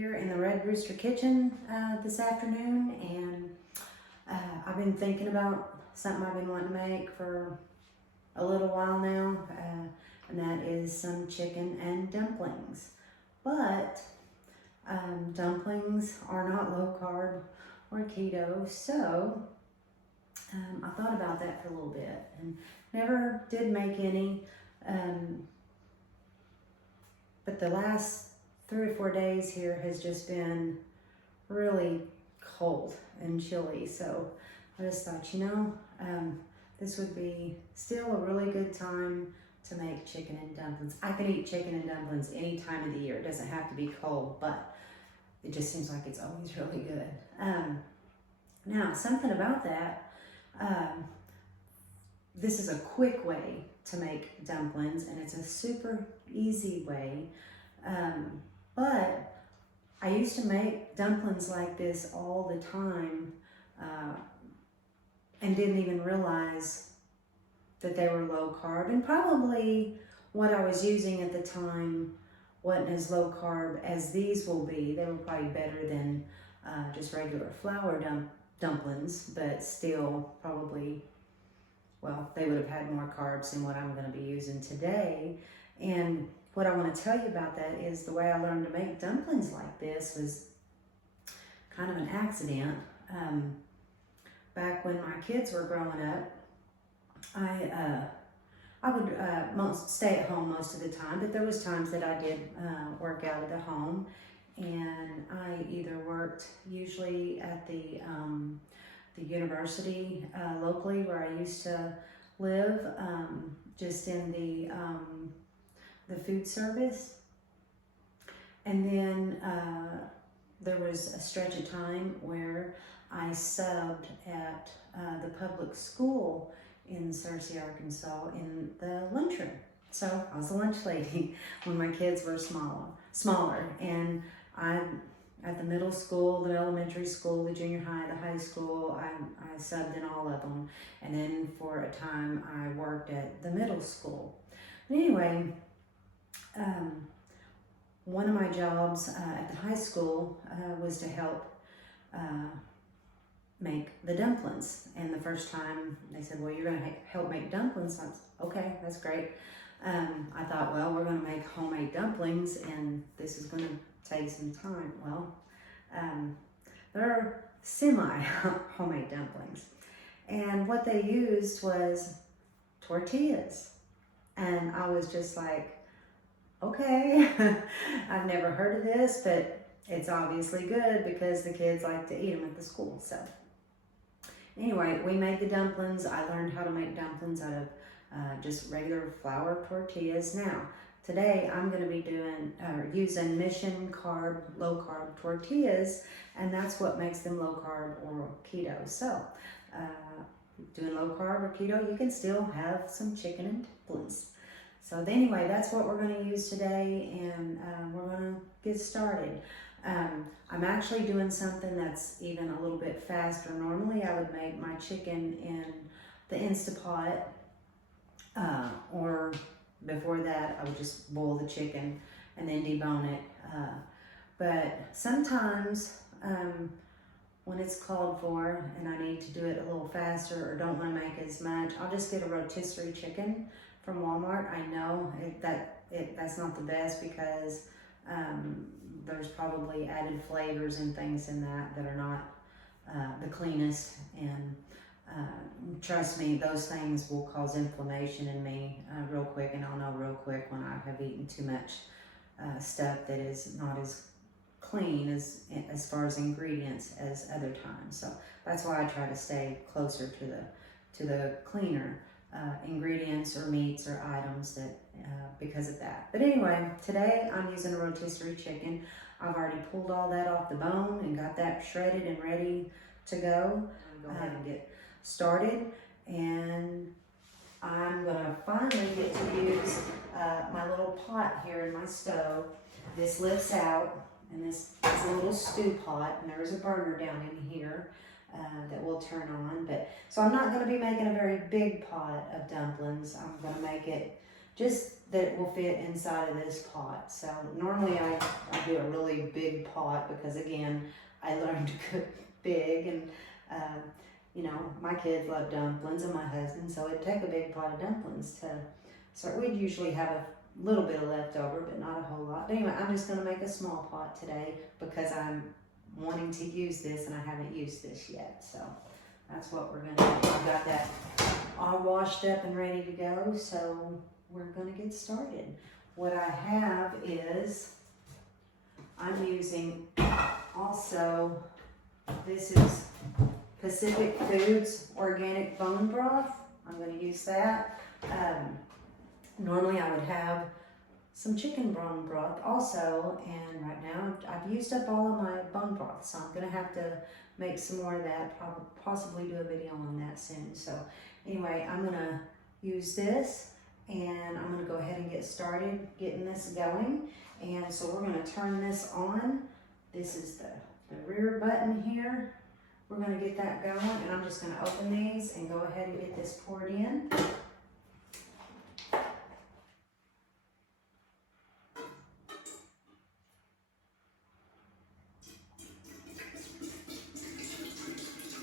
here in the Red Rooster Kitchen this afternoon, and I've been thinking about something I've been wanting to make for a little while now, and that is some chicken and dumplings. But dumplings are not low carb or keto, so I thought about that for a little bit and never did make any. But the last 3 or 4 days here has just been really cold and chilly. So I just thought, this would be still a really good time to make chicken and dumplings. I can eat chicken and dumplings any time of the year. It doesn't have to be cold, but it just seems like it's always really good. Now, something about that, this is a quick way to make dumplings, and it's a super easy way. But I used to make dumplings like this all the time, and didn't even realize that they were low carb, and probably what I was using at the time wasn't as low carb as these will be. They were probably better than just regular flour dumplings, but still probably, well, they would have had more carbs than what I'm going to be using today. And what I want to tell you about that is the way I learned to make dumplings like this was kind of an accident. Back when my kids were growing up, I would stay at home most of the time, but there was times that I did work out of the home, and I either worked usually at the university locally where I used to live, just in the food service, and then there was a stretch of time where I subbed at the public school in Searcy, Arkansas, in the lunchroom. So I was a lunch lady when my kids were smaller, and I at the middle school, the elementary school, the junior high, the high school, I subbed in all of them, and then for a time I worked at the middle school. But anyway, one of my jobs at the high school was to help make the dumplings. And the first time they said, well, you're going to help make dumplings. I was, okay, that's great. I thought, well, we're going to make homemade dumplings, and this is going to take some time. Well, they're semi-homemade dumplings. And what they used was tortillas. And I was just like, okay, I've never heard of this, but it's obviously good because the kids like to eat them at the school. So anyway, we made the dumplings. I learned how to make dumplings out of just regular flour tortillas. Now, today I'm going to be using Mission low carb tortillas, and that's what makes them low carb or keto. So, doing low carb or keto, you can still have some chicken and dumplings. So anyway, that's what we're going to use today, and we're going to get started. I'm actually doing something that's even a little bit faster. Normally I would make my chicken in the Instapot, or before that I would just boil the chicken and then debone it. But sometimes when it's called for and I need to do it a little faster or don't want to make as much, I'll just get a rotisserie chicken from Walmart. I know that's not the best because there's probably added flavors and things in that are not the cleanest, and trust me, those things will cause inflammation in me real quick, and I'll know real quick when I have eaten too much stuff that is not as clean as far as ingredients as other times. So that's why I try to stay closer to the cleaner ingredients or meats or items that because of that. But anyway, today I'm using a rotisserie chicken. I've already pulled all that off the bone and got that shredded and ready to go. I'm going to go ahead and get started, and I'm going to finally get to use my little pot here in my stove. This lifts out, and this is a little stew pot, and there's a burner down in here that will turn on. So I'm not going to be making a very big pot of dumplings. I'm going to make it just that it will fit inside of this pot. So normally I do a really big pot because again, I learned to cook big, and you know, my kids love dumplings and my husband, so it'd take a big pot of dumplings to start. We'd usually have a little bit of leftover, but not a whole lot. But anyway, I'm just gonna make a small pot today because I'm wanting to use this and I haven't used this yet. So that's what we're gonna do. I've got that all washed up and ready to go, so we're gonna get started. What I have is, I'm using also, this is Pacific Foods organic bone broth. I'm going to use that. Normally I would have some chicken bone broth also, and right now I've used up all of my bone broth, so I'm going to have to make some more of that, possibly do a video on that soon. So anyway, I'm going to use this, and I'm going to go ahead and get started getting this going. And so we're going to turn this on. This is the rear button here. We're going to get that going, and I'm just going to open these and go ahead and get this poured in.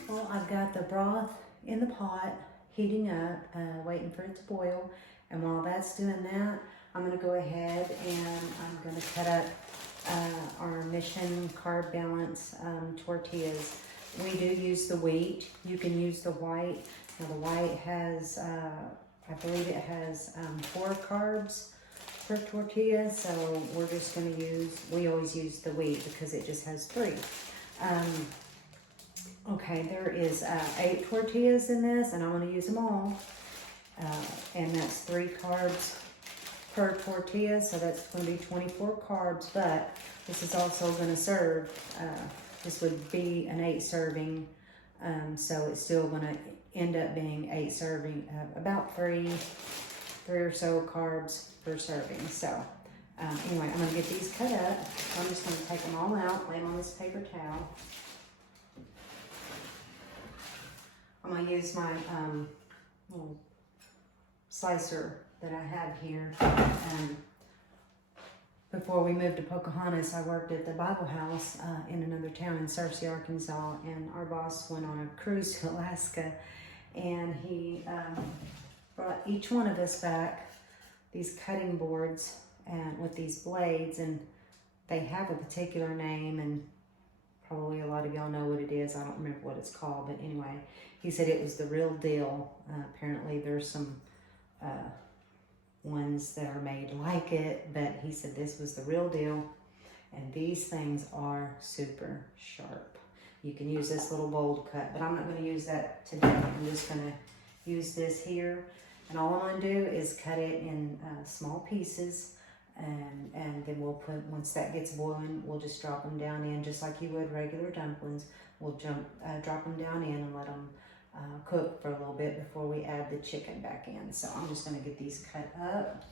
Well, I've got the broth in the pot, heating up, waiting for it to boil. And while that's doing that, I'm going to go ahead and I'm going to cut up our Mission Carb Balance tortillas. We do use the wheat. You can use the white. Now the white has, I believe it has 4 carbs per tortilla, so we're just going to use, we always use the wheat because it just has 3. Okay, there is 8 tortillas in this, and I'm going to use them all. And that's 3 carbs per tortilla, so that's going to be 24 carbs, but this is also going to serve, this would be an 8 serving, so it's still going to end up being 8 serving, about 3 or so carbs per serving. So anyway, I'm going to get these cut up. So I'm just going to take them all out, lay them on this paper towel. I'm going to use my little slicer that I have here. Before we moved to Pocahontas, I worked at the Bible House in another town in Searcy, Arkansas, and our boss went on a cruise to Alaska, and he brought each one of us back these cutting boards and with these blades, and they have a particular name, and probably a lot of y'all know what it is. I don't remember what it's called, but anyway, he said it was the real deal. Apparently there's some ones that are made like it, but he said this was the real deal, and these things are super sharp. You can use this little bold cut, but I'm not going to use that today. I'm just going to use this here, and all I'm going to do is cut it in small pieces, and then we'll put, once that gets boiling, we'll just drop them down in just like you would regular dumplings. We'll drop them down in and let them cook for a little bit before we add the chicken back in. So I'm just going to get these cut up.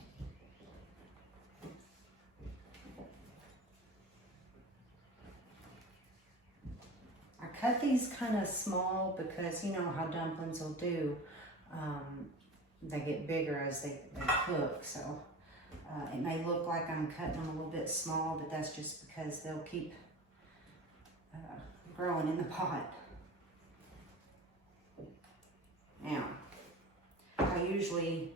I cut these kind of small because you know how dumplings will do. They get bigger as they cook. So it may look like I'm cutting them a little bit small, but that's just because they'll keep growing in the pot. Now, I usually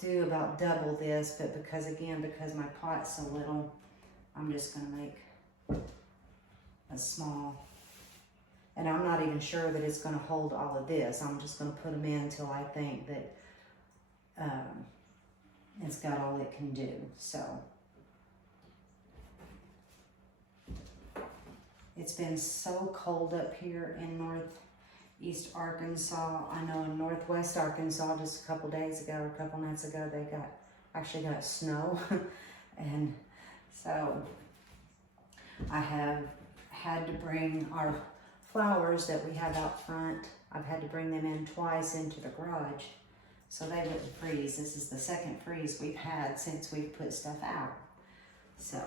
do about double this, but because my pot's so little, I'm just going to make a small, and I'm not even sure that it's going to hold all of this. I'm just going to put them in until I think that it's got all it can do. So it's been so cold up here in Northeast Arkansas. I know in Northwest Arkansas just a couple days ago or a couple nights ago they actually got snow. And so I have had to bring our flowers that we have out front. I've had to bring them in twice into the garage so they wouldn't freeze. This is the second freeze we've had since we've put stuff out. So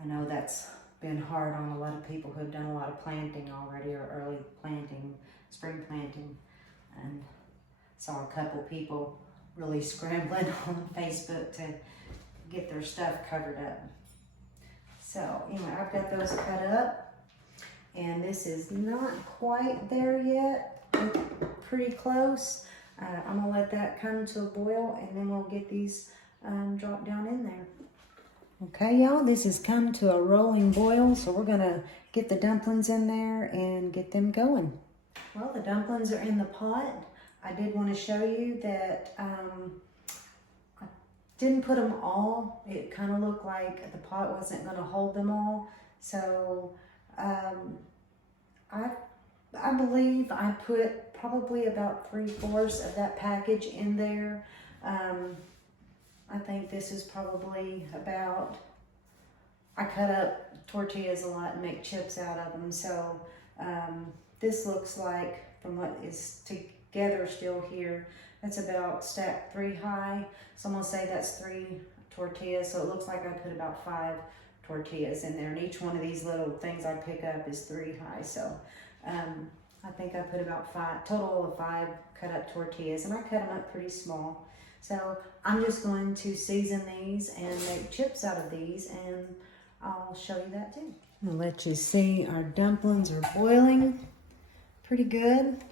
I know that's been hard on a lot of people who have done a lot of planting already, or early planting, spring planting, and saw a couple people really scrambling on Facebook to get their stuff covered up. So anyway, I've got those cut up, and this is not quite there yet, but pretty close. I'm gonna let that come to a boil, and then we'll get these dropped down in there. Okay, y'all, this has come to a rolling boil, so we're gonna get the dumplings in there and get them going. Well, the dumplings are in the pot. I did want to show you that I didn't put them all. It kind of looked like the pot wasn't going to hold them all. So I believe I put probably about 3/4 of that package in there. I think this is probably about, I cut up tortillas a lot and make chips out of them. So this looks like, from what is together still here, that's about stacked 3 high. So I'm gonna say that's 3 tortillas. So it looks like I put about 5 tortillas in there. And each one of these little things I pick up is 3 high. So I think I put about 5, total of 5 cut up tortillas, and I cut them up pretty small. So I'm just going to season these and make chips out of these, and I'll show you that too. I'll let you see our dumplings are boiling pretty good.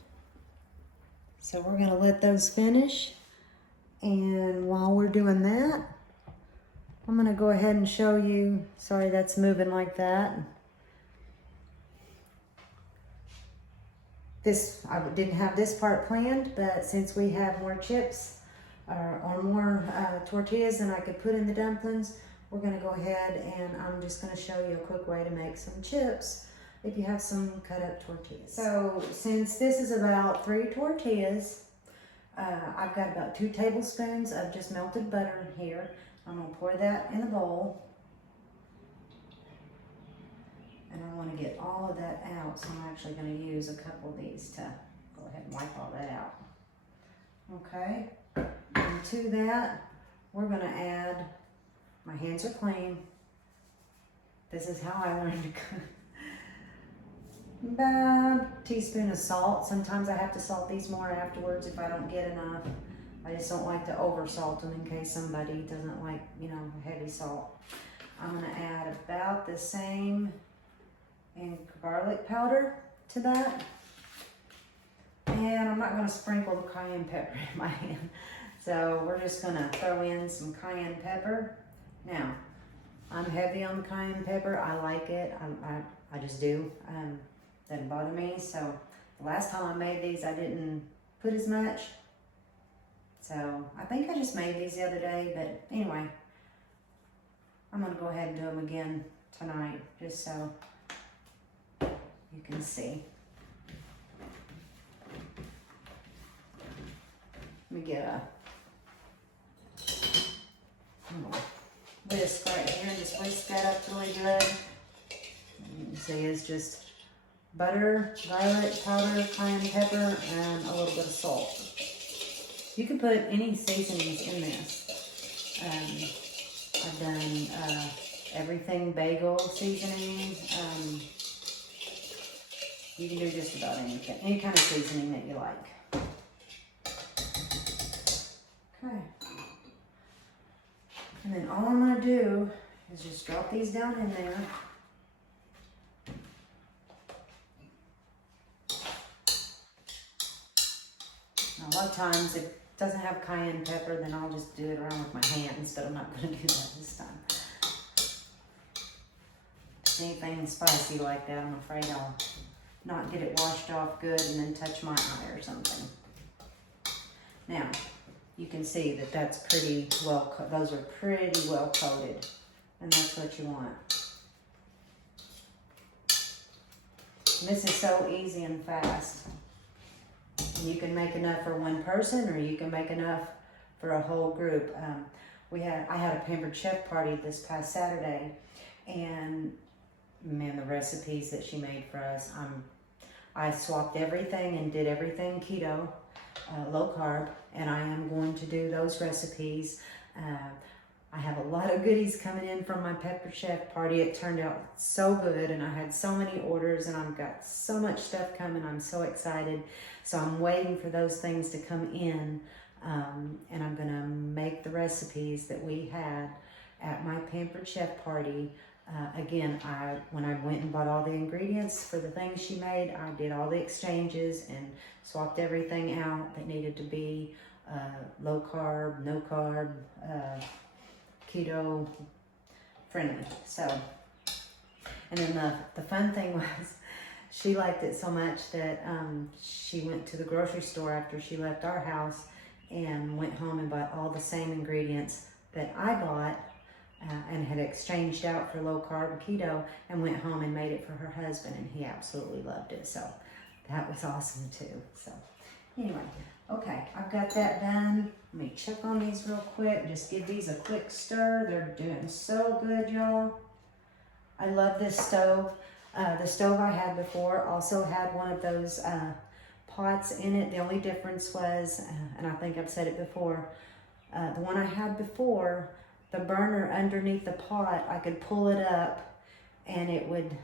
So we're gonna let those finish. And while we're doing that, I'm gonna go ahead and show you, sorry that's moving like that. I didn't have this part planned, but since we have more chips or more tortillas than I could put in the dumplings, we're gonna go ahead and I'm just gonna show you a quick way to make some chips if you have some cut up tortillas. So since this is about 3 tortillas, I've got about 2 tablespoons of just melted butter in here. I'm gonna pour that in a bowl. And I wanna get all of that out, so I'm actually gonna use a couple of these to go ahead and wipe all that out. Okay, and to that, we're gonna add, my hands are clean. This is how I learned to cook. About a teaspoon of salt. Sometimes I have to salt these more afterwards if I don't get enough. I just don't like to over salt them in case somebody doesn't like, heavy salt. I'm gonna add about the same in garlic powder to that. And I'm not gonna sprinkle the cayenne pepper in my hand. So we're just gonna throw in some cayenne pepper. Now, I'm heavy on the cayenne pepper. I like it. I just do. Doesn't bother me. So the last time I made these, I didn't put as much. So I think I just made these the other day. But anyway, I'm gonna go ahead and do them again tonight, just so you can see. Let me get a whisk right here and just whisk that up really good. You can see it's just butter, garlic powder, cayenne pepper, and a little bit of salt. You can put any seasonings in this. I've done everything bagel seasoning. You can do just about anything, any kind of seasoning that you like. Okay. And then all I'm gonna do is just drop these down in there. Now, a lot of times if it doesn't have cayenne pepper, then I'll just do it around with my hands, but I'm not gonna do that this time. Anything spicy like that, I'm afraid I'll not get it washed off good and then touch my eye or something. Now, you can see that that's pretty well, those are pretty well coated, and that's what you want. And this is so easy and fast. You can make enough for one person, or you can make enough for a whole group. I had a pampered chef party this past Saturday, and man, the recipes that she made for us, I swapped everything and did everything keto, low carb, and I am going to do those recipes. I have a lot of goodies coming in from my pepper chef party. It turned out so good, and I had so many orders, and I've got so much stuff coming. I'm so excited. So I'm waiting for those things to come in And I'm gonna make the recipes that we had at my Pampered Chef party. Again, when I went and bought all the ingredients for the things she made, I did all the exchanges and swapped everything out that needed to be low carb, no carb, keto friendly. So, and then the fun thing was, she liked it so much that she went to the grocery store after she left our house and went home and bought all the same ingredients that I bought and had exchanged out for low carb keto, and went home and made it for her husband, and he absolutely loved it. So that was awesome too. So anyway, okay, I've got that done. Let me check on these real quick. Just give these a quick stir. They're doing so good, y'all. I love this stove. The stove I had before also had one of those pots in it. The only difference was, and I think I've said it before, the one I had before, the burner underneath the pot, I could pull it up and it would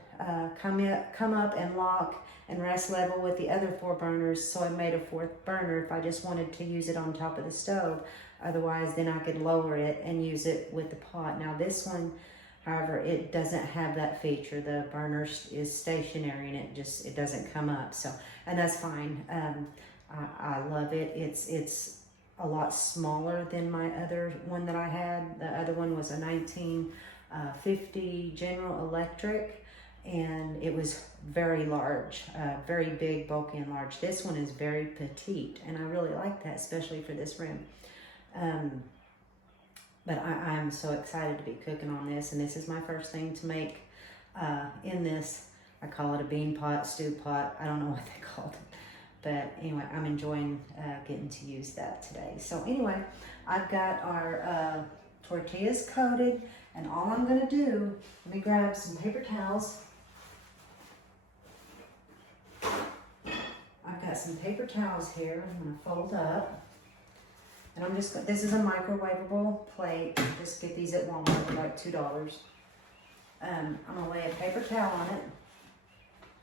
come up and lock and rest level with the other 4 burners. So I made a 4th burner if I just wanted to use it on top of the stove. Otherwise, then I could lower it and use it with the pot. Now this one, however, it doesn't have that feature. The burner is stationary and it doesn't come up. So, and that's fine. I love it. It's a lot smaller than my other one that I had. The other one was a 1950 General Electric, and it was very large, very big, bulky, and large. This one is very petite, and I really like that, especially for this room. But I'm so excited to be cooking on this, and this is my first thing to make in this. I call it a bean pot, stew pot. I don't know what they called it. But anyway, I'm enjoying getting to use that today. So anyway, I've got our tortillas coated, and all I'm gonna do, let me grab some paper towels. I've got some paper towels here. I'm gonna fold up. And I'm just, this is a microwavable plate. Just get these at Walmart, they're like $2. I'm gonna lay a paper towel on it.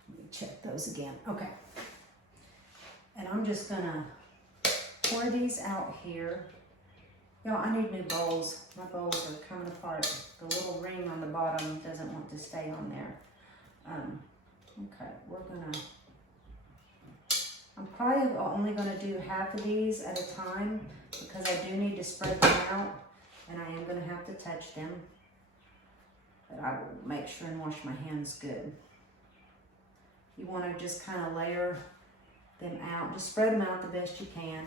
Let me check those again. Okay. And I'm just gonna pour these out here. Y'all, I need new bowls. My bowls are coming apart. The little ring on the bottom doesn't want to stay on there. Okay, I'm probably only gonna do half of these at a time because I do need to spread them out and I am gonna have to touch them. But I will make sure and wash my hands good. You wanna just kind of layer them out. Just spread them out the best you can.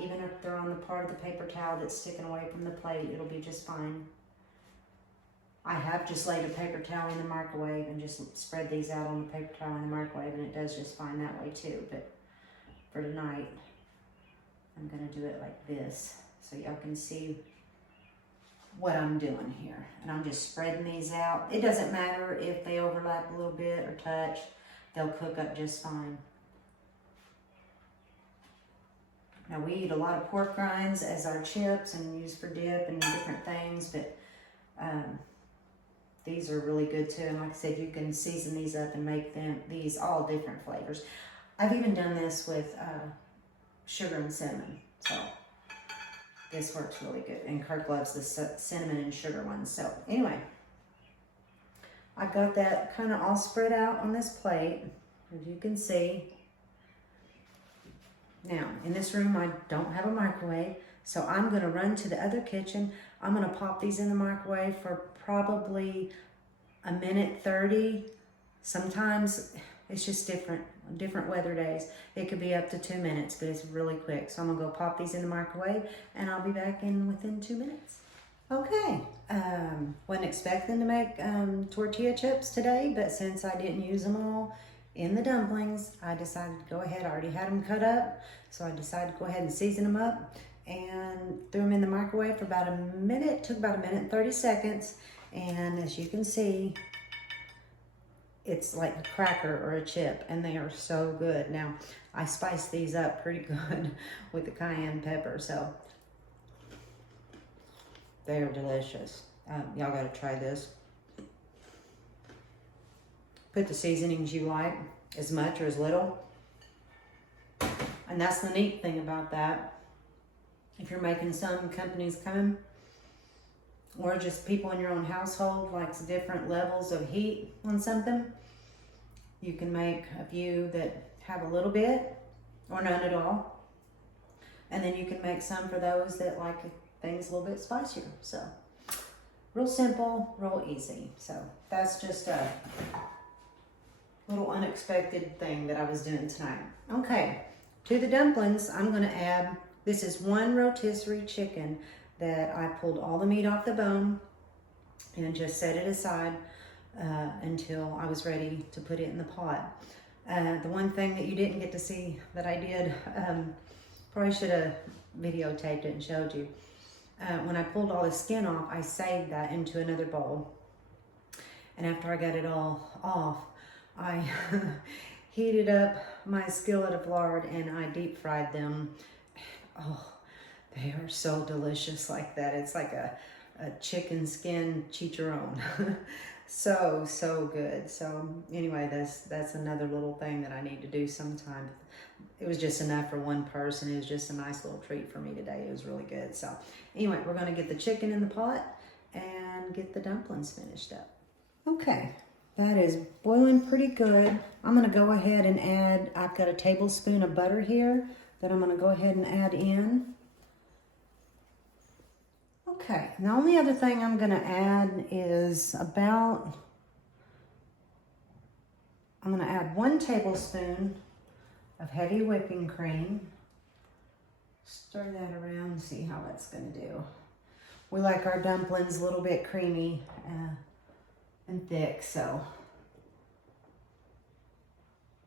Even if they're on the part of the paper towel that's sticking away from the plate, it'll be just fine. I have just laid a paper towel in the microwave and just spread these out on the paper towel in the microwave, and it does just fine that way too. But for tonight, I'm gonna do it like this so y'all can see what I'm doing here. And I'm just spreading these out. It doesn't matter if they overlap a little bit or touch, they'll cook up just fine. Now we eat a lot of pork rinds as our chips and use for dip and different things, but these are really good too. And like I said, you can season these up and make these all different flavors. I've even done this with sugar and cinnamon, so this works really good. And Kirk loves the cinnamon and sugar ones. So anyway, I've got that kind of all spread out on this plate, as you can see. Now, in this room, I don't have a microwave, so I'm gonna run to the other kitchen. I'm gonna pop these in the microwave for probably a minute 30. Sometimes it's just different weather days. It could be up to 2 minutes, but it's really quick. So I'm gonna go pop these in the microwave and I'll be back in within 2 minutes. Okay, wasn't expecting to make tortilla chips today, but since I didn't use them all in the dumplings, I decided to go ahead. I already had them cut up, so I decided to go ahead and season them up and threw them in the microwave for about a minute. Took about a minute and 30 seconds, and as you can see, it's like a cracker or a chip, and they are so good. Now, I spiced these up pretty good with the cayenne pepper, so they are delicious. Y'all gotta try this. Put the seasonings you like, as much or as little. And that's the neat thing about that. if you're making some companies come, or just people in your own household likes different levels of heat on something, you can make a few that have a little bit or none at all. And then you can make some for those that like things a little bit spicier. So real simple, real easy. So that's just a little unexpected thing that I was doing tonight. Okay, to the dumplings, I'm gonna add, this is one rotisserie chicken that I pulled all the meat off the bone and just set it aside until I was ready to put it in the pot. The one thing that you didn't get to see that I did, probably should have videotaped it and showed you. When I pulled all the skin off, I saved that into another bowl. And after I got it all off, I heated up my skillet of lard and I deep fried them. Oh, they are so delicious like that. It's like a chicken skin chicharron. So good. So anyway, that's another little thing that I need to do sometime. It was just enough for one person. It was just a nice little treat for me today. It was really good. So anyway, we're gonna get the chicken in the pot and get the dumplings finished up. Okay, that is boiling pretty good. I'm gonna go ahead and add, I've got a tablespoon of butter here that I'm gonna go ahead and add in. Okay, the only other thing I'm gonna add is I'm gonna add 1 tablespoon of heavy whipping cream. Stir that around, see how that's gonna do. We like our dumplings a little bit creamy and thick, so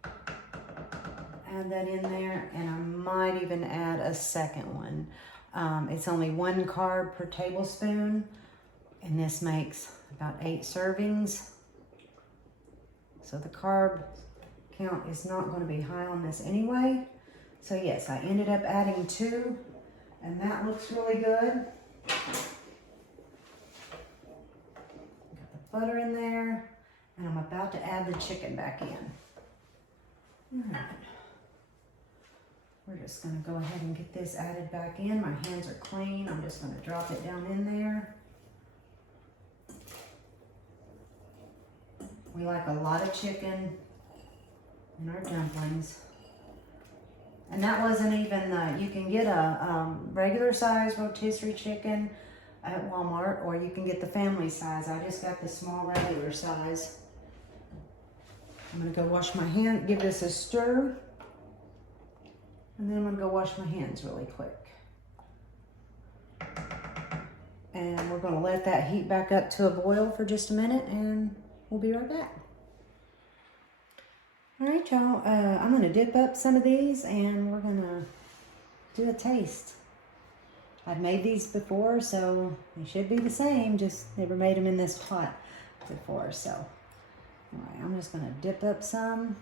add that in there, and I might even add a second one. It's only 1 carb per tablespoon, and this makes about 8 servings. So the carb count is not going to be high on this anyway. So yes, I ended up adding 2, and that looks really good. Got the butter in there, and I'm about to add the chicken back in. All right. We're just gonna go ahead and get this added back in. My hands are clean. I'm just gonna drop it down in there. We like a lot of chicken in our dumplings. And that wasn't even, you can get a regular size rotisserie chicken at Walmart, or you can get the family size. I just got the small regular size. I'm gonna go wash my hands, give this a stir. And then I'm gonna go wash my hands really quick. And we're gonna let that heat back up to a boil for just a minute, and we'll be right back. All right, y'all, I'm gonna dip up some of these and we're gonna do a taste. I've made these before, so they should be the same, just never made them in this pot before, so. All right, I'm just gonna dip up some.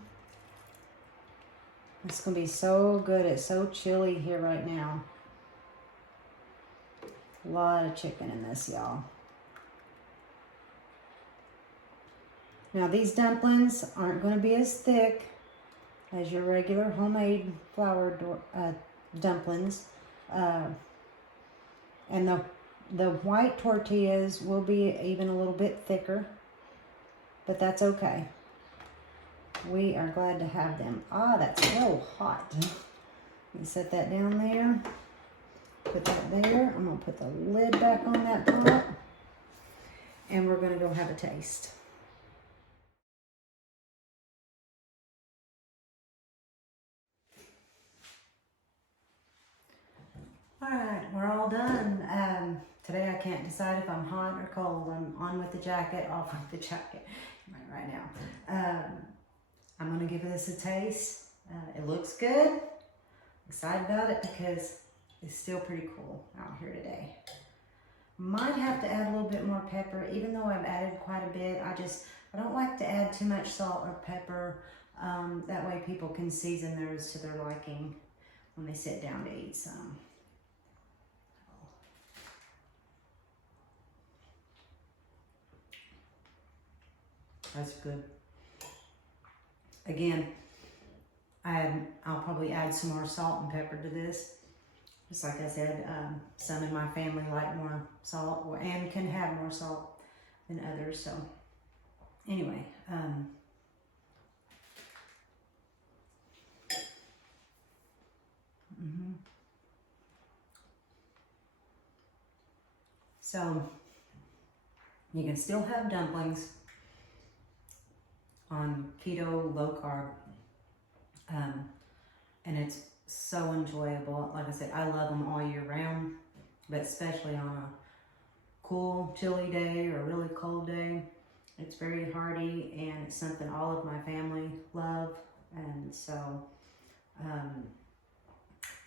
It's gonna be so good. It's so chilly here right now. A lot of chicken in this, y'all. Now these dumplings aren't gonna be as thick as your regular homemade flour dumplings. And the white tortillas will be even a little bit thicker, but that's okay. We are glad to have them. Ah, that's so hot. Let me set that down there. Put that there. I'm gonna put the lid back on that pot. And we're gonna go have a taste. All right, we're all done. Today I can't decide if I'm hot or cold. I'm on with the jacket, off with the jacket right now. I'm gonna give this a taste. It looks good. I'm excited about it because it's still pretty cool out here today. Might have to add a little bit more pepper, even though I've added quite a bit. I don't like to add too much salt or pepper. That way people can season theirs to their liking when they sit down to eat some. That's good. Again, I'll probably add some more salt and pepper to this. Just like I said, some in my family like more salt and can have more salt than others. So anyway, so you can still have dumplings on keto, low carb, and it's so enjoyable. Like I said, I love them all year round, but especially on a cool, chilly day or a really cold day. It's very hearty, and it's something all of my family love, and so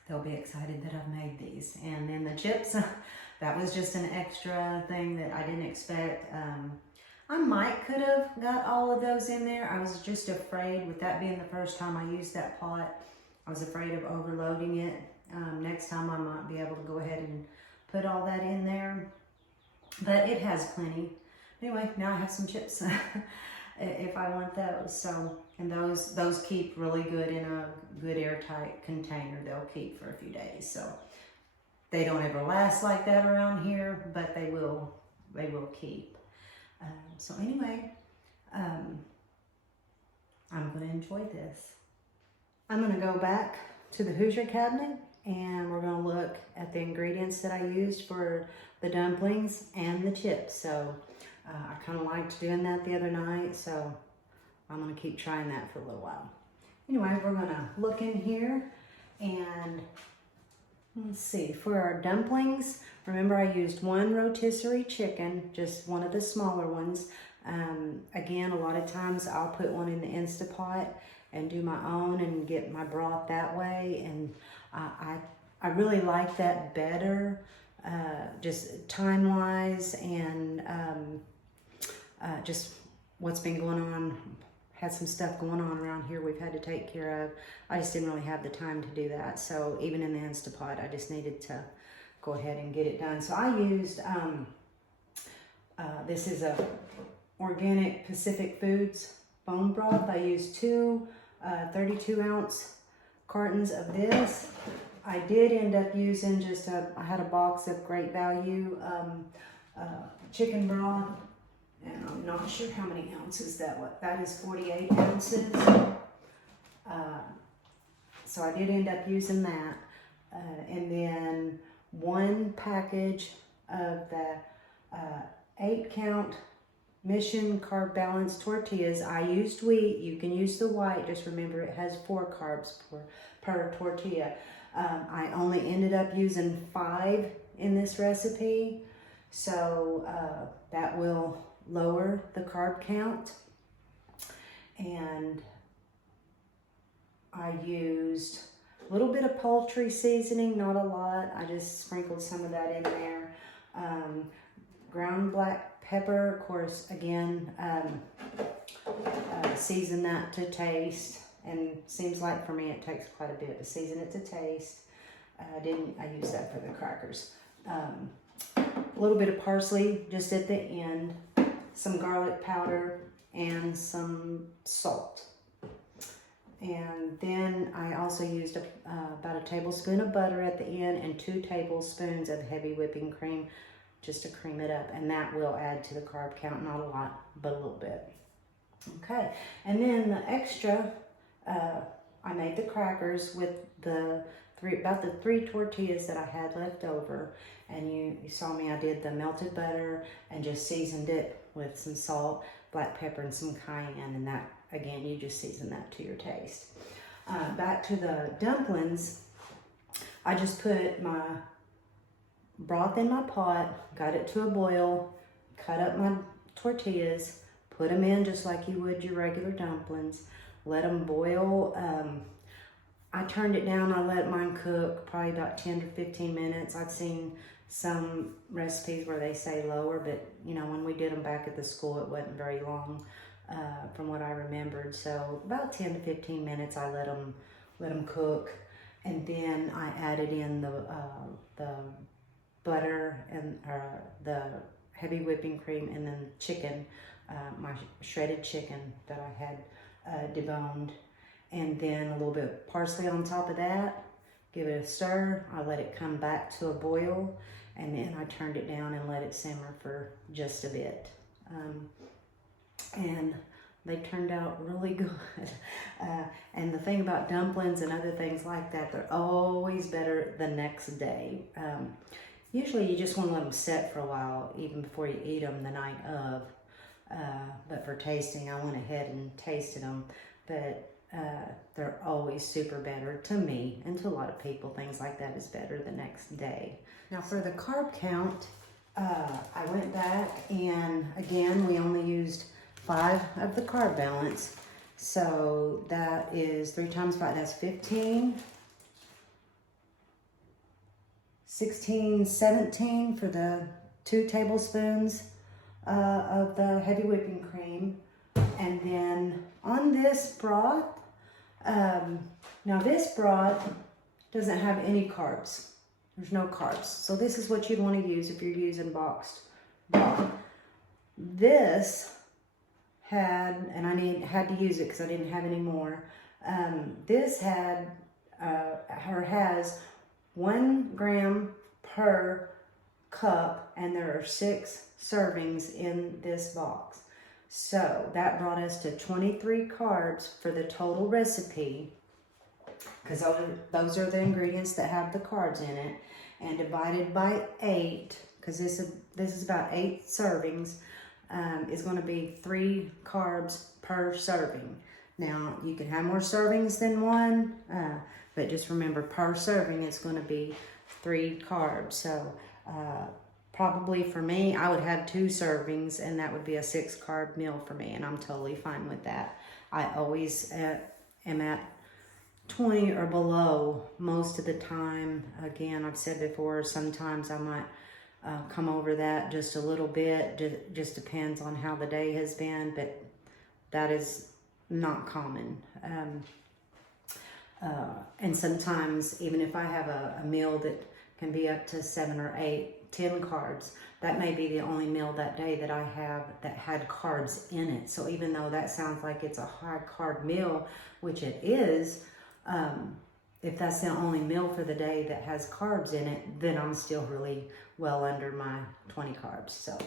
they'll be excited that I've made these. And then the chips, that was just an extra thing that I didn't expect. I might could have got all of those in there. I was just afraid, with that being the first time I used that pot, I was afraid of overloading it. Next time I might be able to go ahead and put all that in there, but it has plenty. Anyway, now I have some chips if I want those. So, and those keep really good in a good airtight container. They'll keep for a few days. So they don't ever last like that around here, but they will keep. So anyway, I'm going to enjoy this. I'm going to go back to the Hoosier cabinet, and we're going to look at the ingredients that I used for the dumplings and the chips. So I kind of liked doing that the other night, so I'm going to keep trying that for a little while. Anyway, we're going to look in here, and let's see. For our dumplings, remember I used one rotisserie chicken, just one of the smaller ones. Again, a lot of times I'll put one in the Instapot and do my own and get my broth that way. And I really like that better, just time-wise, and just what's been going on. Had some stuff going on around here we've had to take care of. I just didn't really have the time to do that. So even in the Instapot, I just needed to go ahead and get it done. So I used, this is a organic Pacific Foods bone broth. I used two 32-ounce cartons of this. I did end up using I had a box of Great Value chicken broth, and I'm not sure how many ounces that was. That is 48 ounces. So I did end up using that. And then one package of the 8-count Mission Carb Balance tortillas. I used wheat. You can use the white. Just remember it has 4 carbs per tortilla. I only ended up using 5 in this recipe. So that will lower the carb count. And I used a little bit of poultry seasoning, not a lot. I just sprinkled some of that in there. Ground black pepper, of course, again, season that to taste. And seems like for me it takes quite a bit to season it to taste. I used that for the crackers. A little bit of parsley just at the end, some garlic powder, and some salt. And then I also used about a tablespoon of butter at the end and 2 tablespoons of heavy whipping cream just to cream it up. And that will add to the carb count, not a lot, but a little bit. Okay, and then the extra, I made the crackers with about the 3 tortillas that I had left over. And you saw me, I did the melted butter and just seasoned it with some salt, black pepper, and some cayenne. And that, again, you just season that to your taste. Back to the dumplings, I just put my broth in my pot, got it to a boil, cut up my tortillas, put them in just like you would your regular dumplings, let them boil. I turned it down. I let mine cook probably about 10 to 15 minutes. I've seen some recipes where they say lower, but you know, when we did them back at the school, it wasn't very long from what I remembered. So about 10 to 15 minutes, I let them cook, and then I added in the butter and the heavy whipping cream, and then chicken, my shredded chicken that I had deboned, and then a little bit of parsley on top of that, give it a stir. I let it come back to a boil, and then I turned it down and let it simmer for just a bit. And they turned out really good. And the thing about dumplings and other things like that, they're always better the next day. Usually you just want to let them set for a while, even before you eat them the night of. But for tasting, I went ahead and tasted them. But they're always super better to me, and to a lot of people. Things like that is better the next day. Now for the carb count, I went back, and again, we only used 5 of the carb balance. So that is 3 times 5, that's 15, 16, 17 for the 2 tablespoons of the heavy whipping cream. And then on this broth, now this broth doesn't have any carbs. There's no carbs. So this is what you'd want to use if you're using boxed broth. This had, and I had to use it because I didn't have any more. This had, or has 1 gram per cup, and there are 6 servings in this box. So that brought us to 23 carbs for the total recipe, because those are the ingredients that have the carbs in it, and divided by 8, because this is about 8 servings, is going to be 3 carbs per serving. Now you can have more servings than 1, but just remember, per serving it's going to be 3 carbs. So probably for me, I would have 2 servings, and that would be a 6 carb meal for me, and I'm totally fine with that. I always am at 20 or below most of the time. Again, I've said before, sometimes I might come over that just a little bit. Just depends on how the day has been, but that is not common. And sometimes, even if I have a meal that can be up to 7 or 8, 10 carbs, that may be the only meal that day that I have that had carbs in it. So even though that sounds like it's a high carb meal, which it is, if that's the only meal for the day that has carbs in it, then I'm still really well under my 20 carbs. So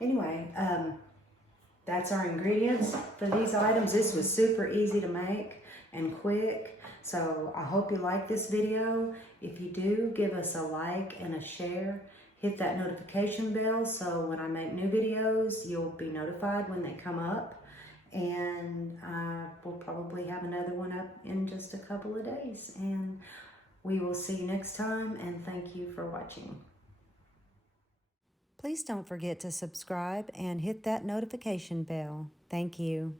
anyway, that's our ingredients for these items. This was super easy to make and quick. So I hope you like this video. If you do, give us a like and a share. Hit that notification bell so when I make new videos, you'll be notified when they come up. And we'll probably have another one up in just a couple of days. And we will see you next time, and thank you for watching. Please don't forget to subscribe and hit that notification bell. Thank you.